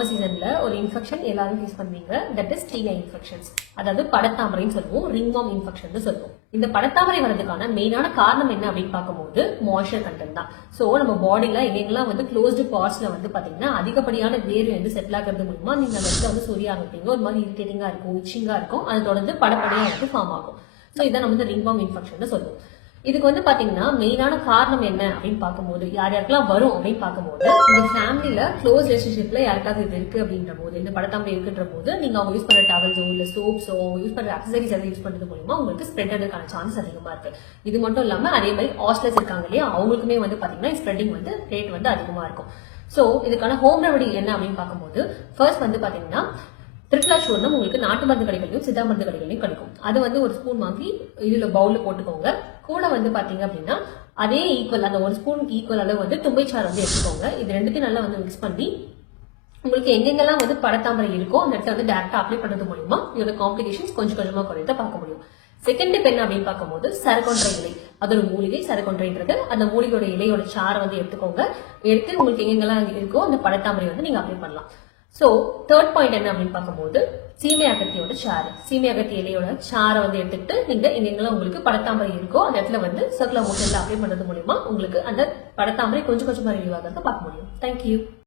Summer சீசன்ல ஒரு infection எல்லாரும் ஃபேஸ் பண்ணுவீங்க. தட் இஸ் டிஐ இன்ஃபெக்ஷன்ஸ், அதாவது படத்தாமரைன்னு சொல்லுவோம், ரிங்வார்ம் இன்ஃபெக்ஷன் சொல்லுவோம். இந்த படத்தாமரை வரதுக்கான மெயினான காரணம் என்ன அப்படின்னு பார்க்கும்போது மாய்ஸ்சர் கண்டென்ட் தான். ஸோ நம்ம பாடியில எங்கெங்கெல்லாம் வந்து க்ளோஸ்டு பார்ட்ஸ்ல வந்து பாத்தீங்கன்னா அதிகப்படியான வேர்வை வந்து செட்டில் ஆகிறது மூலமா நீங்க அந்த இடத்துல வந்து சொரிய ஆரம்பிப்பீங்க. ஒரு மாதிரி இரிட்டேட்டிங்கா இருக்கும், இச்சிங்கா இருக்கும், அது தொடர்ந்து படப்படையா வந்து ஃபார்ம் ஆகும். ஸோ இதை நம்ம வந்து ரிங்வார்ம் இன்ஃபெக்ஷன் சொல்லுவோம். இதுக்கு வந்து பாத்தீங்கன்னா மெயினான காரணம் என்ன அப்படின்னு பார்க்கும்போது யார் யாருக்கெல்லாம் வரும் அப்படின்னு பார்க்கும்போது இந்த ஃபேமிலியில க்ளோஸ் ரிலேஷன்ஷிப்ல யாருக்காவது இது இருக்கு அப்படின்ற போது, இந்த படத்தாமரை இருக்குன்ற போது நீங்க அவங்க யூஸ் பண்ற டவல்ஸோ இல்ல சோப்ஸோ யூஸ் பண்ற அக்சசரிஸ் எதாவது யூஸ் பண்றது மூலமா உங்களுக்கு ஸ்ப்ரெட் ஆகிறதுக்கான சான்ஸ் அதிகமா இருக்கு. இது மட்டும் இல்லாம அதே மாதிரி ஹாஸ்டல்ஸ் இருக்காங்க இல்லையா, அவங்களுக்குமே வந்து பாத்தீங்கன்னா ஸ்ப்ரெட்டிங் வந்து ரேட் வந்து அதிகமா இருக்கும். சோ இதுக்கான ஹோம் ரெமடி என்ன அப்படின்னு பார்க்கும்போது ஃபர்ஸ்ட் வந்து பாத்தீங்கன்னா ட்ரிப்ளாஷூர்னம் உங்களுக்கு நாட்டு மருந்து கடைகளையும் சித்தா மருந்து கடைகளையும் கிடைக்கும். அது வந்து ஒரு ஸ்பூன் வாங்கி இதுல பவுல்ல போட்டுக்கோங்க. கூட வந்து பாத்தீங்க அப்படின்னா அதே ஈக்குவல், அந்த ஒரு ஸ்பூனுக்கு ஈக்குவல் அளவு வந்து தும்பைச்சாறு வந்து எடுத்துக்கோங்க. இது ரெண்டுத்தையும் நல்லா வந்து மிக்ஸ் பண்ணி உங்களுக்கு எங்கெங்கெல்லாம் வந்து படத்தாமரை இருக்கோ அந்த இடத்துல வந்து டேரக்டா அப்ளை பண்றது மூலமா இதோட காம்ப்ளிகேஷன்ஸ் கொஞ்சம் கொஞ்சமா குறையத பார்க்க முடியும். செகண்ட் டிப் என்ன அப்படின்னு பார்க்கும்போது சரக்கொன்றை இலை, அது ஒரு மூலிகை. சரக்கொன்றைன்றது அந்த மூலிகையோட இலையோட சாரை வந்து எடுத்துக்கோங்க. எடுத்து உங்களுக்கு எங்கெங்கெல்லாம் இருக்கோ அந்த படத்தாமரை வந்து நீங்க அப்ளை பண்ணலாம். சோ தேர்ட் பாயிண்ட் என்ன அப்படின்னு பார்க்கும்போது சீமை அகத்தியோட சாறு, சீமை அகத்தி இலையோட சாரை வந்து எடுத்துக்கிட்டு நீங்க எங்கெங்கெல்லாம் உங்களுக்கு படத்தாமரை இருக்கோ அந்த இடத்துல வந்து சர்க்குலர் மோஷன்ல அப்ளை பண்றது மூலமா உங்களுக்கு அந்த படத்தாமரை கொஞ்சம் கொஞ்சமா ரிலீவ் ஆகிறத பார்க்க முடியும். தேங்க்யூ.